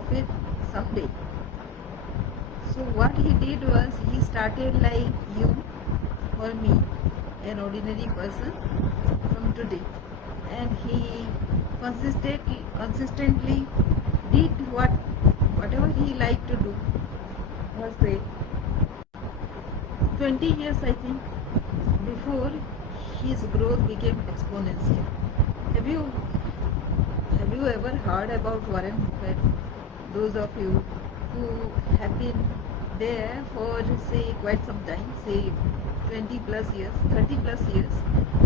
Buffett someday. So what he did was he started like you or me, an ordinary person from today, and he consistently did whatever he liked to do. Was say 20 years I think before his growth became exponential. Have you have you ever heard about Warren Buffett? Those of you who have been there for say quite some time, say 20 plus years, 30 plus years,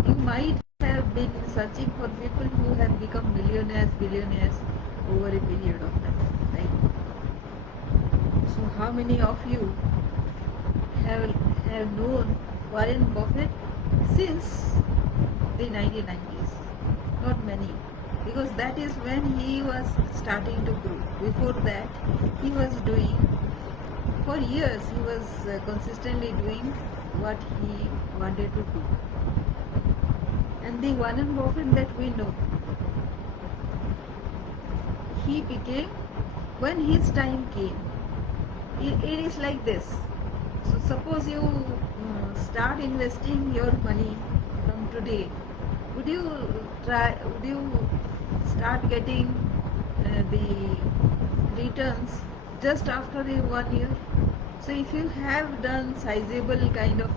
you might have been searching for people who have become millionaires, billionaires over a period of time, right? So how many of you have known Warren Buffett since the 1990s? Not many, because that is when he was starting to grow. Before that, he was doing, for years, he was consistently doing what he wanted to do. And the Warren Buffett that we know, he became, when his time came, it is like this. So suppose you start investing your money from today, would you start getting the returns just after 1 year? So if you have done sizable kind of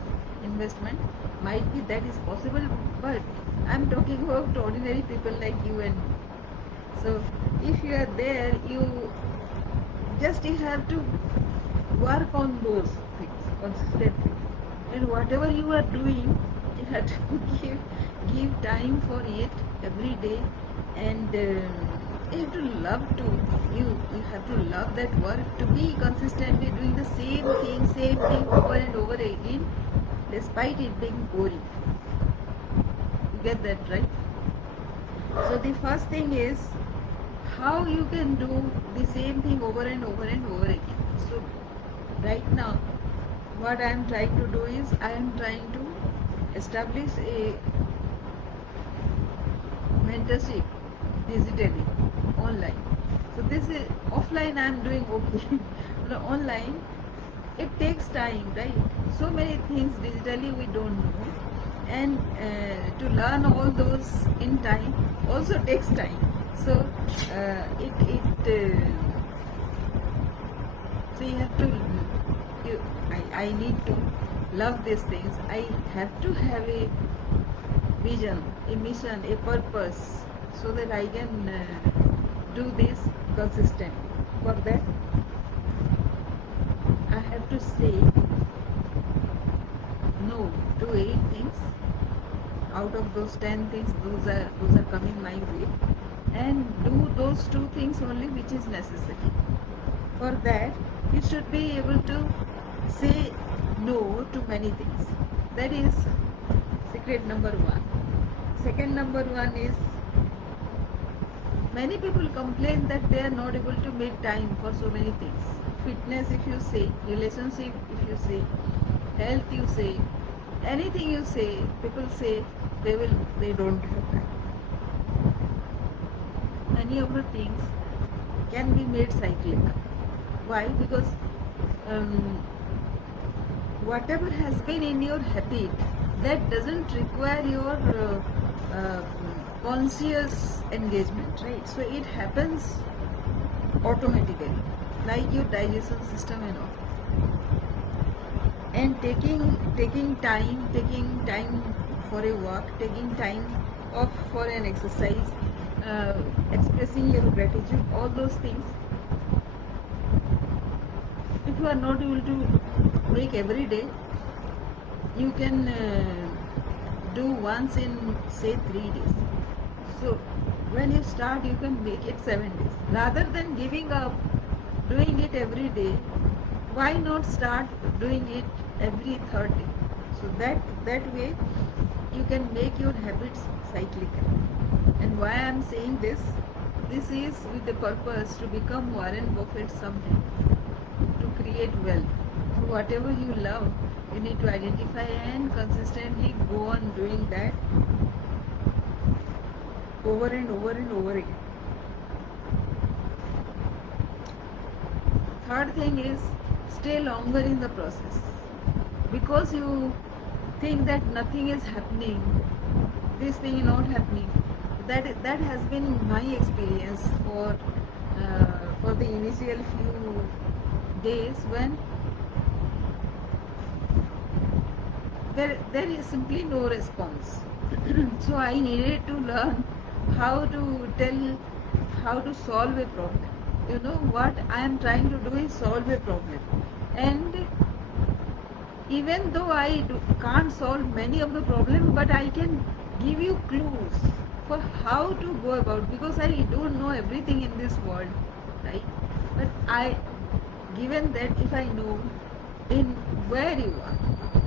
investment, might be that is possible, but I'm talking about ordinary people like you and me. So if you are there, you have to work on those things consistently, and whatever you are doing, you have to give time for it every day, and you have to love you have to love that work, to be consistently doing the same thing over and over again, despite it being boring. You get that, right? So the first thing is how you can do the same thing over and over and over again. So right now, what I am trying to do is I am trying to establish a mentorship digitally, online. So this is offline, I am doing okay. But online, it takes time, right? So many things digitally we don't know, and to learn all those in time also takes time. So so you have to I need to love these things. I have to have a vision, a mission, a purpose, so that I can do this consistently. For that, I have to say no to 8 things. Out of those 10 things, those are coming my way, and do those 2 things only which is necessary. For that, you should be able to say no to many things. That is secret number 1. Second number 1 is, many people complain that they are not able to make time for so many things. Fitness if you say, relationship if you say, health you say, anything you say, people say they don't have time. Many of the things can be made cyclical. Why? Because whatever has been in your habit, that doesn't require your conscious engagement, right? So it happens automatically, like your digestion system and all. And taking time for a walk, taking time off for an exercise, expressing your gratitude, all those things, if you are not able to make every day, you can do once in say 3 days. So when you start, you can make it 7 days. Rather than giving up doing it every day, why not start doing it every third day? So that way you can make your habits cyclical. And why I am saying this is with the purpose to become Warren Buffett someday, to create wealth. So whatever you love, you need to identify and consistently go on doing that over and over and over again. third thing is stay longer in the process. Because you think that nothing is happening, this thing is not happening. That has been my experience for the initial few days when there is simply no response. So I needed to learn how to solve a problem. You know what I am trying to do is solve a problem, and even though can't solve many of the problem, but I can give you clues for how to go about, because I don't know everything in this world, right? But given that if I know in where you are,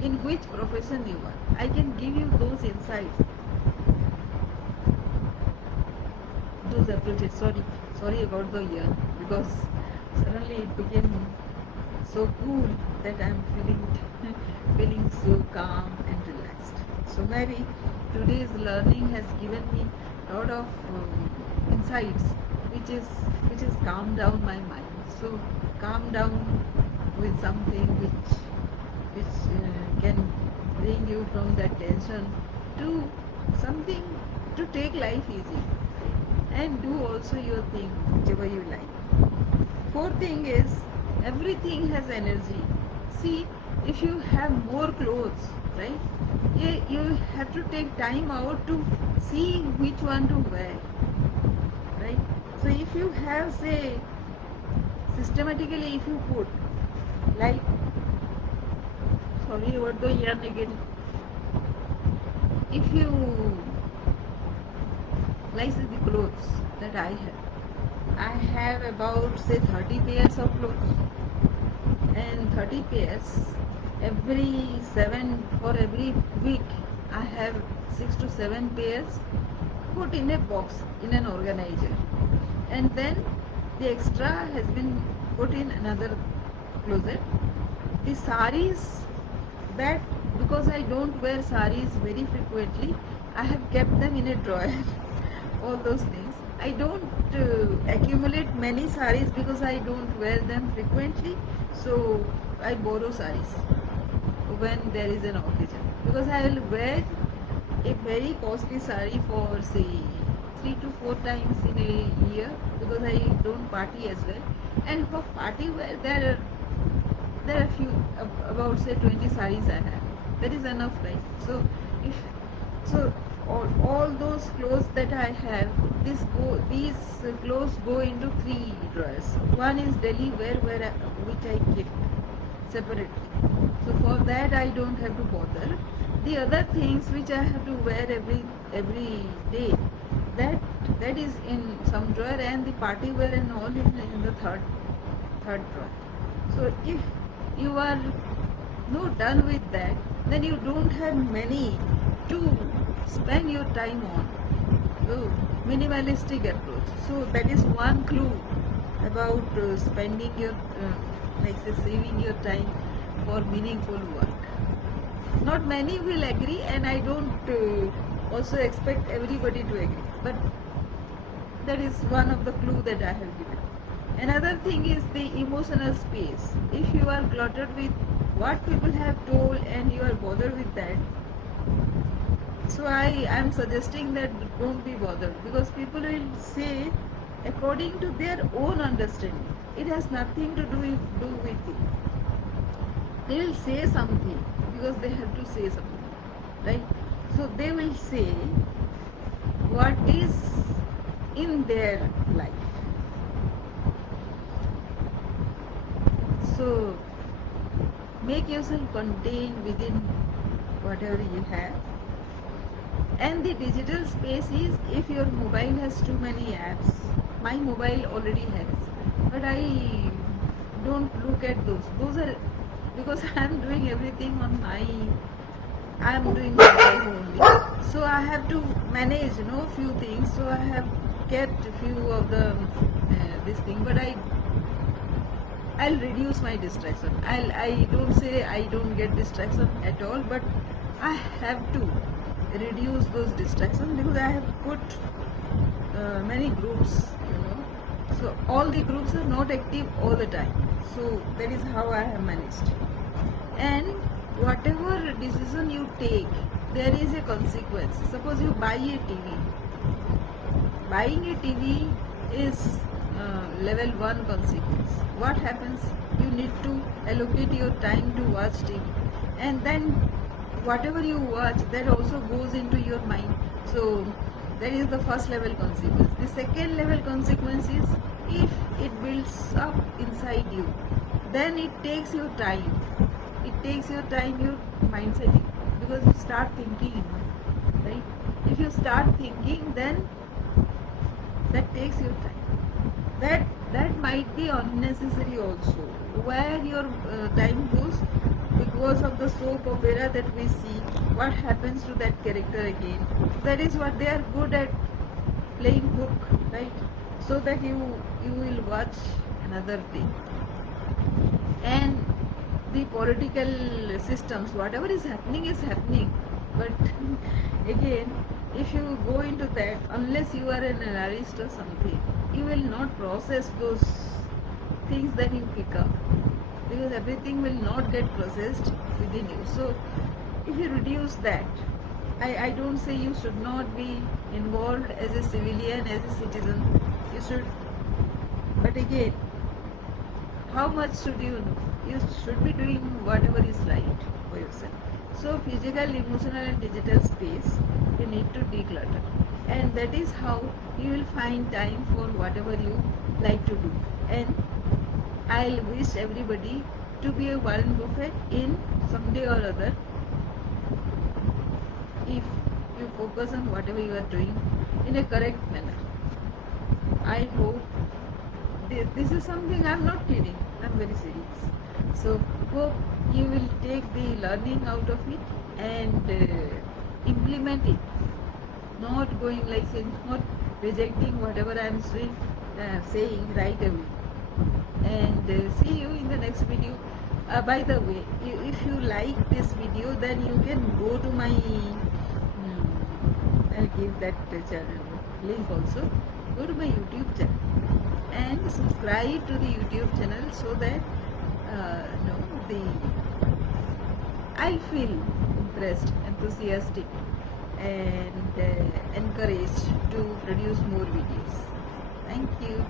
in which profession you are, I can give you those insights, those approaches. Sorry about the year, because suddenly it became so cool that I'm feeling so calm and relaxed. So maybe today's learning has given me a lot of insights, which is calm down my mind. So calm down with something which can bring you from that tension to something to take life easy, and do also your thing whichever you like. Fourth thing is everything has energy. See, if you have more clothes, right, you have to take time out to see which one to wear, right? So if you have, say, systematically, if you put, like, sorry about the yarn again, if you, like, say, the clothes that I have about, say, 30 pairs of clothes, and 30 pairs for every week I have 6 to 7 pairs put in a box in an organizer, and then the extra has been put in another closet. The saris, that because I don't wear saris very frequently, I have kept them in a drawer. All those things. I don't accumulate many saris because I don't wear them frequently, so I borrow saris when there is an occasion, because I will wear a very costly sari for, say, 3 to 4 times in a year, because I don't party as well. And for party wear, there are few, about, say, 20 saris I have. That is enough, right? So all those clothes that I have, these clothes go into 3 drawers. One is daily wear, which I keep separately. So for that I don't have to bother. The other things which I have to wear every day, that is in some drawer, and the party wear and all in the third drawer. So if you are not done with that, then you don't have many to spend your time on. So minimalistic approach. So that is one clue about spending your, like, say, saving your time for meaningful work. Not many will agree, and I don't also expect everybody to agree, but that is one of the clue that I have given. Another thing is the emotional space. If you are cluttered with what people have told and you are bothered with that, so I am suggesting that don't be bothered, because people will say according to their own understanding. It has nothing to do with you. They will say something because they have to say something, right? So they will say what is in their life. So make yourself contained within whatever you have. And the digital space is, if your mobile has too many apps, my mobile already has, but I don't look at those. Those are because I am doing everything on I am doing myself only. So I have to manage, few things. So I have kept a few of the this thing, but I'll reduce my distraction. I don't say I don't get distraction at all, but I have to reduce those distractions, because I have put many groups, So all the groups are not active all the time. So that is how I have managed. And whatever decision you take, there is a consequence. Suppose you buy a TV. Buying a TV is level 1 consequence. What happens? You need to allocate your time to watch TV, and then whatever you watch, that also goes into your mind. So that is the first level consequence. The second level consequence is, if it builds up inside you, then it takes your time. It takes your time, your mindset, because you start thinking, right? If you start thinking, then that takes your time. That might be unnecessary also. Where your time goes because of the soap opera that we see, what happens to that character again. That is what they are good at, playing hook, right? So that you will watch another thing. And the political systems, whatever is happening, but again, if you go into that, unless you are an analyst or something, you will not process those things that you pick up, because everything will not get processed within you. So if you reduce that, I don't say you should not be involved as a civilian, as a citizen. You should, but again, how much should you know? You should be doing whatever is right for yourself. So physical, emotional and digital space, you need to declutter, and that is how you will find time for whatever you like to do. And I'll wish everybody to be a Waren Buffet in someday or other, if you focus on whatever you are doing in a correct manner. I hope this is something, I'm not kidding, I'm very serious. So hope you will take the learning out of it and implement it, not going like saying, not rejecting whatever I'm saying right away. And see you in the next video. By the way, if you like this video, then you can go to my I'll give that channel link also. Go to my YouTube channel and subscribe to the YouTube channel, so that I feel impressed, enthusiastic and encouraged to produce more videos. Thank you.